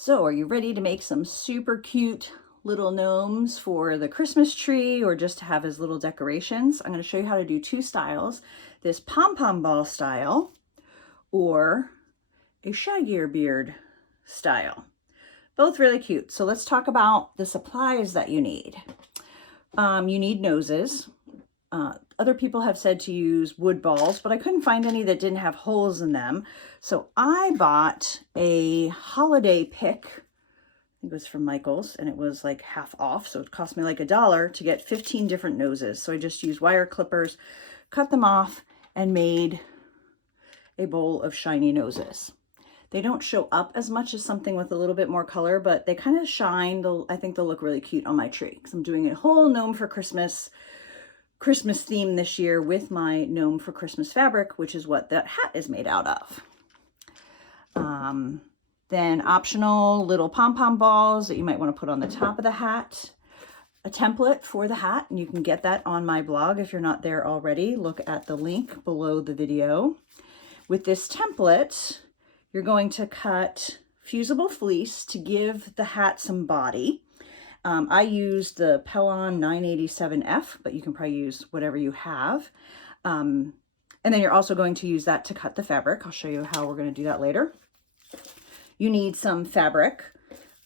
So are you ready to make some super cute little gnomes for the Christmas tree or just to have as little decorations? I'm going to show you how to do two styles, this pom-pom ball style or a shaggier beard style. Both really cute. So let's talk about the supplies that you need. You need noses. Other people have said to use wood balls, but I couldn't find any that didn't have holes in them. So I bought a holiday pick. I think it was from Michael's, and it was like half off. So it cost me like $1 to get 15 different noses. So I just used wire clippers, cut them off, and made a bowl of shiny noses. They don't show up as much as something with a little bit more color, but they kind of shine. I think they'll look really cute on my tree because I'm doing a whole gnome for Christmas theme this year with my gnome for Christmas fabric, which is what that hat is made out of. Then optional little pom-pom balls that you might want to put on the top of the hat, a template for the hat, and you can get that on my blog if you're not there already. Look at the link below the video. With this template, you're going to cut fusible fleece to give the hat some body. I used the Pellon 987F, but you can probably use whatever you have. And then you're also going to use that to cut the fabric. I'll show you how we're going to do that later. You need some fabric.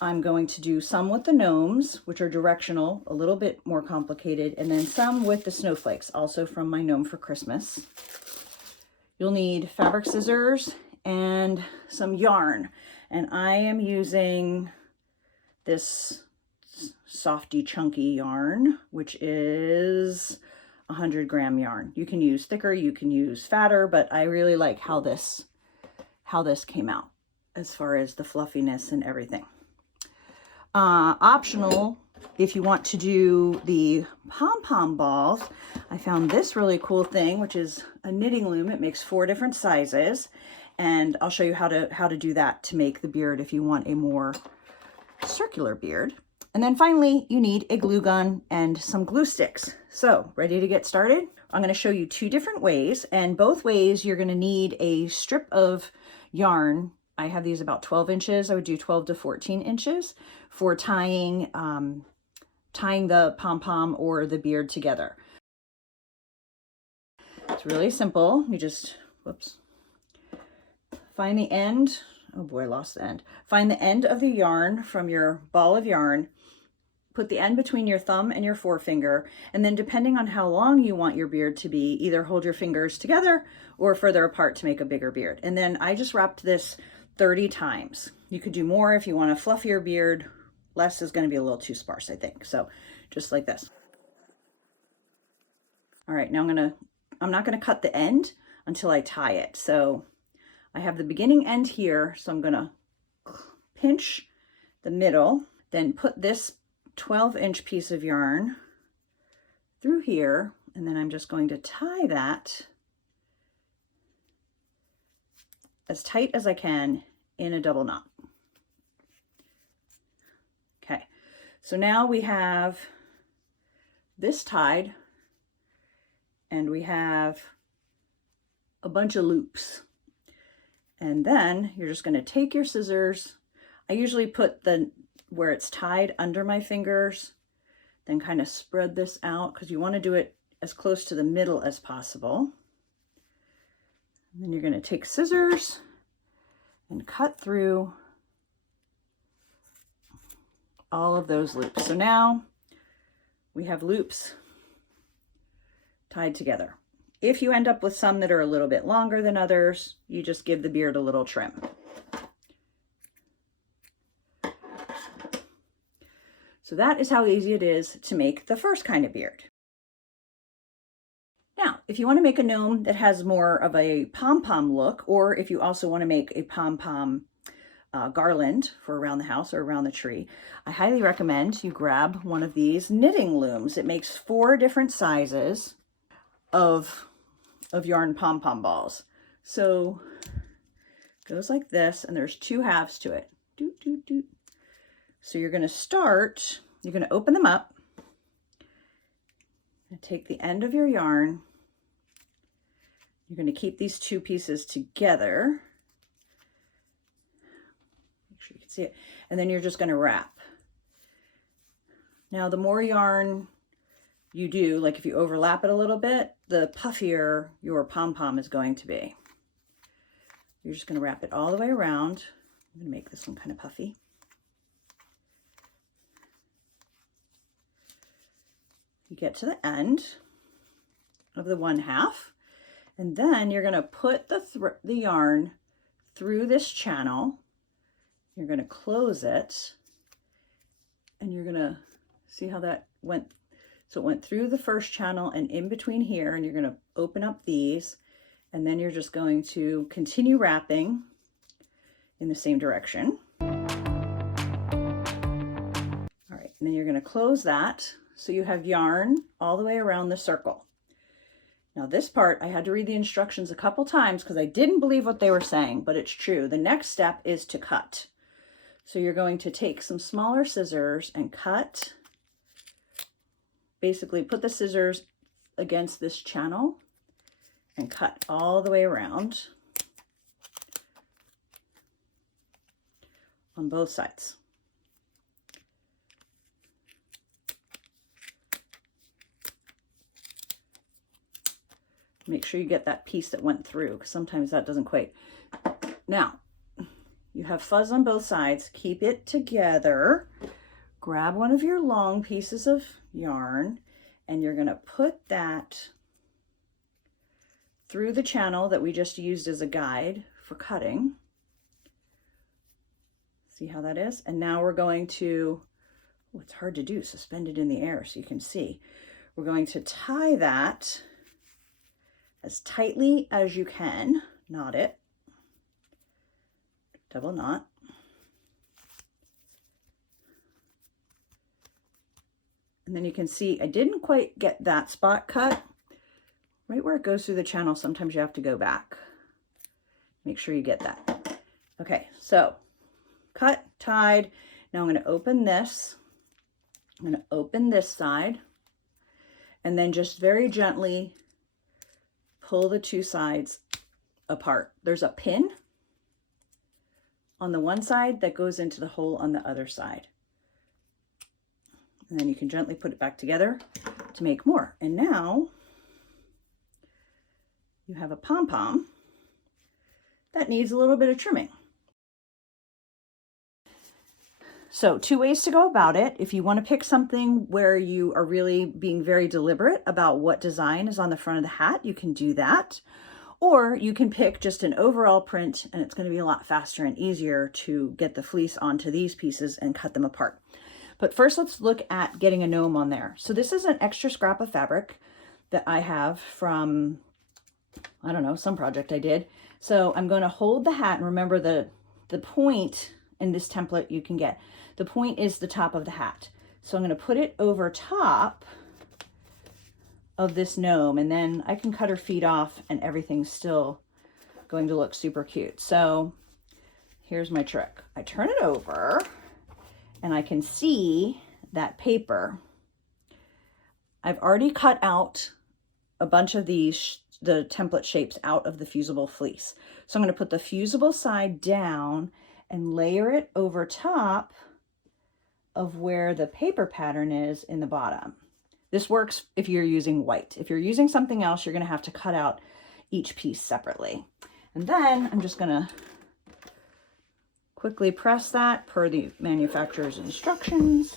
I'm going to do some with the gnomes, which are directional, a little bit more complicated, and then some with the snowflakes, also from my gnome for Christmas. You'll need fabric scissors and some yarn. And I am using this softy chunky yarn, which is 100-gram yarn. You can use thicker, you can use fatter, but I really like how this came out as far as the fluffiness and everything. Optional, if you want to do the pom-pom balls, I found this really cool thing, which is a knitting loom. It makes 4 different sizes, and I'll show you how to do that to make the beard if you want a more circular beard. And then finally, you need a glue gun and some glue sticks. So, ready to get started? I'm going to show you 2 different ways, and both ways you're going to need a strip of yarn. I have these about 12 inches. I would do 12 to 14 inches for tying the pom-pom or the beard together. It's really simple. You just, find the end. Oh boy, I lost the end. Find the end of the yarn from your ball of yarn. Put the end between your thumb and your forefinger, and then depending on how long you want your beard to be, either hold your fingers together or further apart to make a bigger beard. And then I just wrapped this 30 times. You could do more if you want a fluffier beard. Less is going to be a little too sparse, I think. So just like this. All right, now I'm not going to cut the end until I tie it. So I have the beginning end here, so I'm going to pinch the middle, then put this 12-inch piece of yarn through here, and then I'm just going to tie that as tight as I can in a double knot. Okay, so now we have this tied, and we have a bunch of loops. And then you're just going to take your scissors. I usually put where it's tied under my fingers, then kind of spread this out because you want to do it as close to the middle as possible. And then you're going to take scissors and cut through all of those loops. So now we have loops tied together. If you end up with some that are a little bit longer than others, you just give the beard a little trim. So that is how easy it is to make the first kind of beard. Now, if you want to make a gnome that has more of a pom-pom look, or if you also want to make a pom-pom garland for around the house or around the tree, I highly recommend you grab one of these knitting looms. It makes 4 different sizes of yarn pom-pom balls. So it goes like this, and there's 2 halves to it. Doot, doot, doot. So you're going to open them up and take the end of your yarn. You're going to keep these 2 pieces together. Make sure you can can see it. And then you're just going to wrap. Now, the more yarn you do, like if you overlap it a little bit, the puffier your pom-pom is going to be. You're just going to wrap it all the way around. I'm going to make this one kind of puffy. You get to the end of the 1/2, and then you're going to put the yarn through this channel. You're going to close it, and you're going to see how that went. So it went through the first channel and in between here, and you're going to open up these, and then you're just going to continue wrapping in the same direction. All right, and then you're going to close that so you have yarn all the way around the circle. Now this part, I had to read the instructions a couple times because I didn't believe what they were saying, but it's true. The next step is to cut. So you're going to take some smaller scissors and cut. Basically put the scissors against this channel and cut all the way around on both sides. Make sure you get that piece that went through, because sometimes that doesn't quite. Now, you have fuzz on both sides. Keep it together. Grab one of your long pieces of yarn, and you're going to put that through the channel that we just used as a guide for cutting. See how that is? And now we're going to, oh, it's hard to do, suspend it in the air so you can see. We're going to tie that as tightly as you can, knot it, double knot. And then you can see I didn't quite get that spot cut. Right where it goes through the channel, sometimes you have to go back. Make sure you get that. Okay, so cut, tied. Now I'm going to open this. I'm going to open this side, and then just very gently pull the two sides apart. There's a pin on the one side that goes into the hole on the other side. And then you can gently put it back together to make more. And now you have a pom-pom that needs a little bit of trimming. So 2 ways to go about it. If you want to pick something where you are really being very deliberate about what design is on the front of the hat, you can do that. Or you can pick just an overall print, and it's going to be a lot faster and easier to get the fleece onto these pieces and cut them apart. But first, let's look at getting a gnome on there. So this is an extra scrap of fabric that I have from, I don't know, some project I did. So I'm going to hold the hat, and remember the point in this template you can get. The point is the top of the hat. So I'm going to put it over top of this gnome, and then I can cut her feet off and everything's still going to look super cute. So here's my trick. I turn it over and I can see that paper. I've already cut out a bunch of these, the template shapes out of the fusible fleece. So I'm going to put the fusible side down and layer it over top of where the paper pattern is in the bottom. This works if you're using white. If you're using something else, you're going to have to cut out each piece separately. And then I'm just going to quickly press that per the manufacturer's instructions,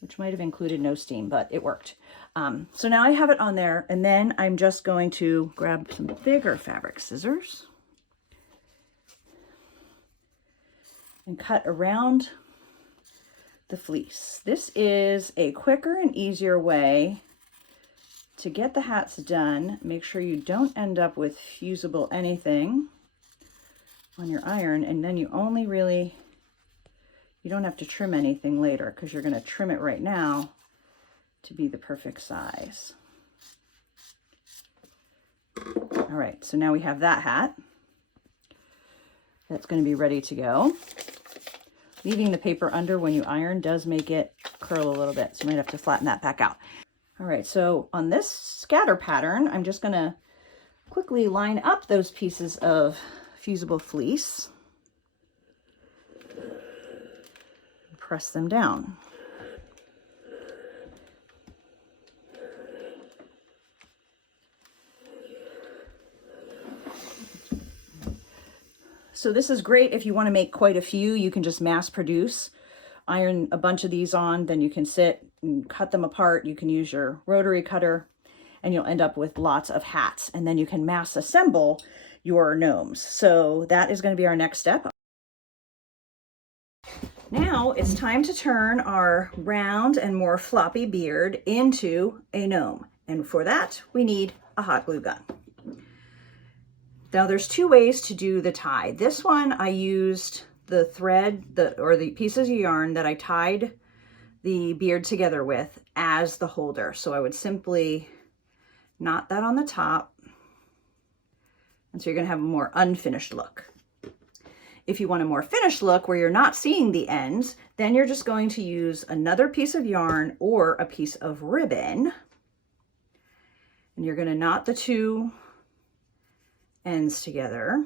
which might have included no steam, but it worked. So now I have it on there, and then I'm just going to grab some bigger fabric scissors and cut around the fleece. This is a quicker and easier way to get the hats done. Make sure you don't end up with fusible anything on your iron, and then you only really, you don't have to trim anything later because you're going to trim it right now to be the perfect size. All right, so now we have that hat. That's going to be ready to go. Leaving the paper under when you iron does make it curl a little bit, so you might have to flatten that back out. All right, so on this scatter pattern, I'm just going to quickly line up those pieces of fusible fleece. press them down. So this is great if you want to make quite a few. You can just mass produce, iron a bunch of these on, then you can sit and cut them apart. You can use your rotary cutter and you'll end up with lots of hats, and then you can mass assemble your gnomes. So that is going to be our next step. Now it's time to turn our round and more floppy beard into a gnome. And for that, we need a hot glue gun. Now there's two ways to do the tie. This one I used the thread or the pieces of yarn that I tied the beard together with as the holder. So I would simply knot that on the top. And so you're gonna have a more unfinished look. If you want a more finished look where you're not seeing the ends, then you're just going to use another piece of yarn or a piece of ribbon. And you're gonna knot the two ends together.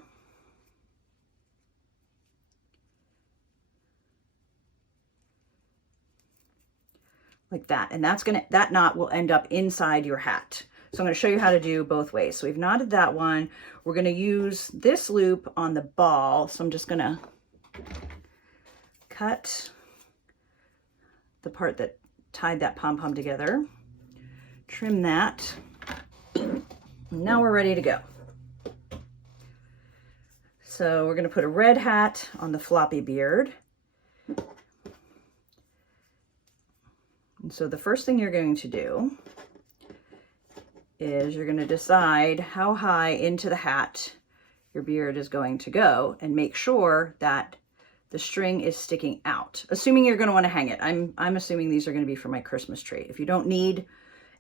Like that. And that knot will end up inside your hat. So I'm going to show you how to do both ways. So we've knotted that one. We're going to use this loop on the ball. So I'm just going to cut the part that tied that pom-pom together, trim that. Now we're ready to go. So we're going to put a red hat on the floppy beard. And so the first thing you're going to do is you're going to decide how high into the hat your beard is going to go and make sure that the string is sticking out, assuming you're going to want to hang it. I'm assuming these are going to be for my Christmas tree. If you don't need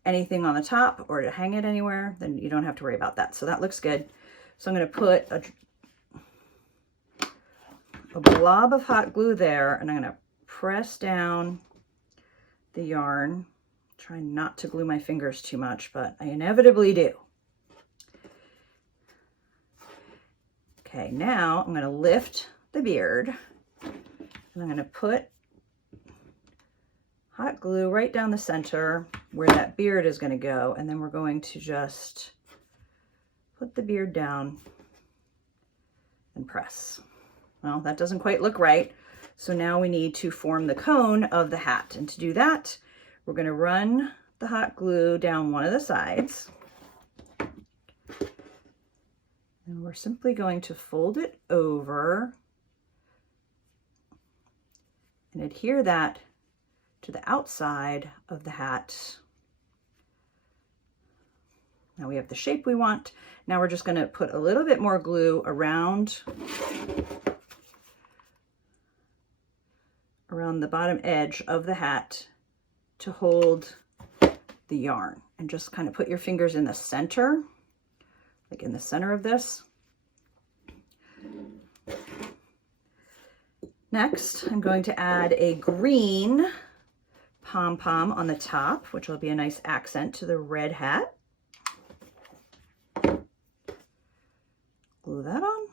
anything on the top or to hang it anywhere, then you don't have to worry about that. So that looks good. So I'm going to put a blob of hot glue there, and I'm going to press down the yarn. Try not to glue my fingers too much, but I inevitably do. Okay, now I'm going to lift the beard and I'm going to put hot glue right down the center where that beard is going to go, and then we're going to just put the beard down and press. Well, that doesn't quite look right. So now we need to form the cone of the hat. And to do that, we're going to run the hot glue down one of the sides. And we're simply going to fold it over and adhere that to the outside of the hat. Now we have the shape we want. Now we're just going to put a little bit more glue around the bottom edge of the hat to hold the yarn, and just kind of put your fingers in the center, like in the center of this. Next, I'm going to add a green pom-pom on the top, which will be a nice accent to the red hat. Glue that on.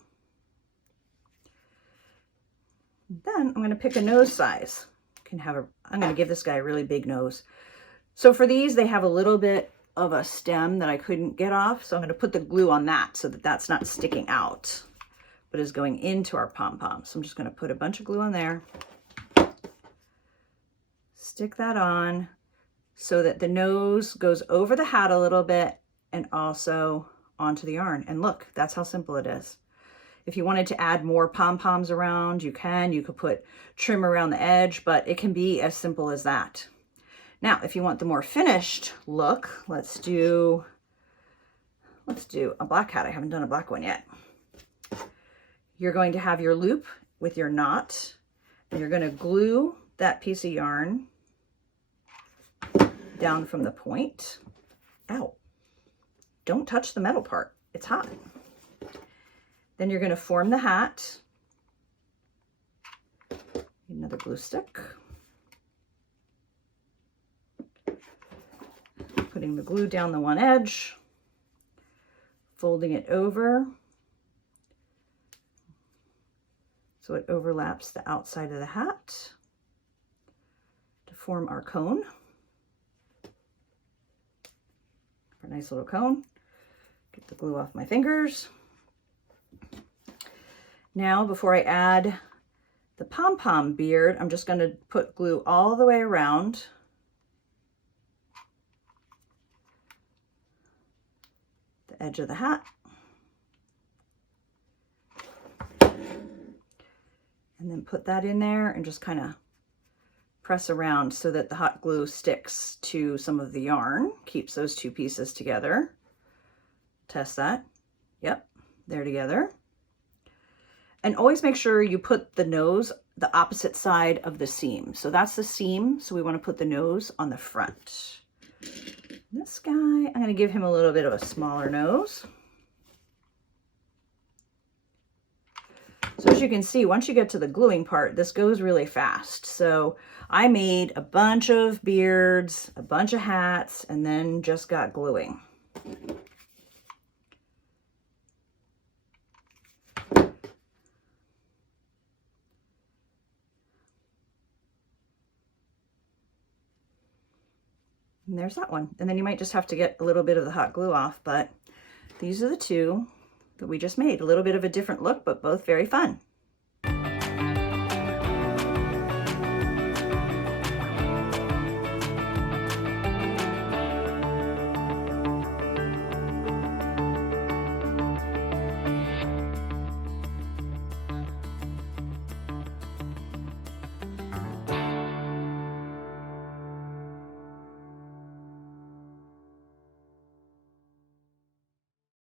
Then I'm going to pick a nose size. I'm going to give this guy a really big nose. So for these, they have a little bit of a stem that I couldn't get off. So I'm going to put the glue on that so that that's not sticking out, but is going into our pom-pom. So I'm just going to put a bunch of glue on there. Stick that on so that the nose goes over the hat a little bit and also onto the yarn. And look, that's how simple it is. If you wanted to add more pom-poms around, you can. You could put trim around the edge, but it can be as simple as that. Now, if you want the more finished look, let's do a black hat. I haven't done a black one yet. You're going to have your loop with your knot, and you're going to glue that piece of yarn down from the point. Ow. Don't touch the metal part. It's hot. Then you're going to form the hat. Another glue stick. Putting the glue down the one edge, folding it over so it overlaps the outside of the hat. form our cone. A nice little cone. Get the glue off my fingers. Now, before I add the pom-pom beard, I'm just going to put glue all the way around the edge of the hat. And then put that in there and just kind of press around so that the hot glue sticks to some of the yarn, keeps those two pieces together. Test that. Yep, they're together. And always make sure you put the nose the opposite side of the seam. So that's the seam, so we want to put the nose on the front. This guy, I'm going to give him a little bit of a smaller nose. So as you can see, once you get to the gluing part, this goes really fast. So I made a bunch of beards, a bunch of hats, and then just got gluing. And there's that one. And then you might just have to get a little bit of the hot glue off, but these are the two that we just made. A little bit of a different look, but both very fun.